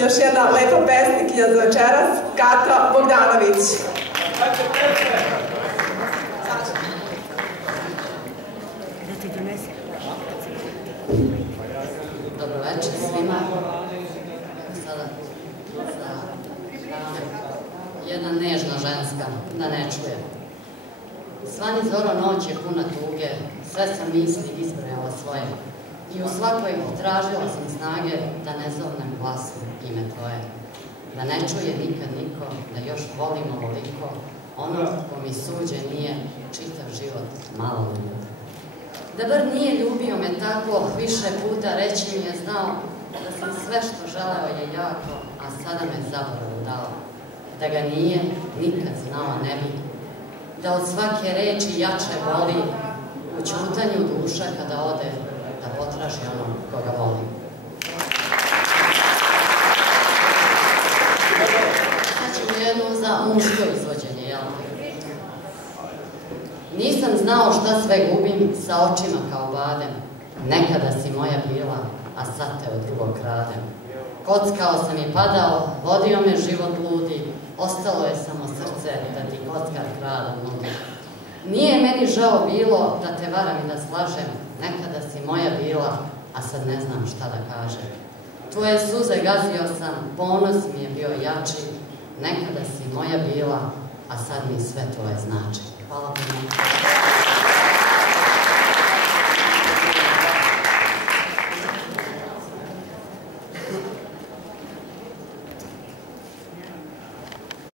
Još jedna lepa pesnikinja za večeras, Kata Bogdanović. Dobro večer svima. Sada jedna nežna ženska, da ne čuje. Svani zoro noć je puna tuge, sve sam misli izbrojala svoje. I u svakoj tražila sam snage da ne zovnem glasom ime tvoje. Da ne čuje nikad niko, da još volim ovoliko, ono ko mi suđe nije čitav život malo ljubio. Da bar nije ljubio me tako, više puta reći mi je znao da sam sve što želeo je jako, a sada me zaboravu dao. Da ga nije nikad znao ne bi, da od svake reči jače voli, u ćutanju duša kada ode, da potraži onog koga voli. Sad ćemo jednu za muško izvođenje, jel? Nisam znao šta sve gubim sa očima kao badem. Nekada si moja bila, a sad te od drugog kradem. Kockao sam i padao, vodio me život ludi, ostalo je samo srce da ti kockar krada nudi. Nije meni žao bilo da te varam i da slažem, nekada si moja bila, a sad ne znam šta da kažem. Tvoje suze gazio sam, ponos mi je bio jači, nekada si moja bila, a sad mi sve tvoje znači. Hvala puno.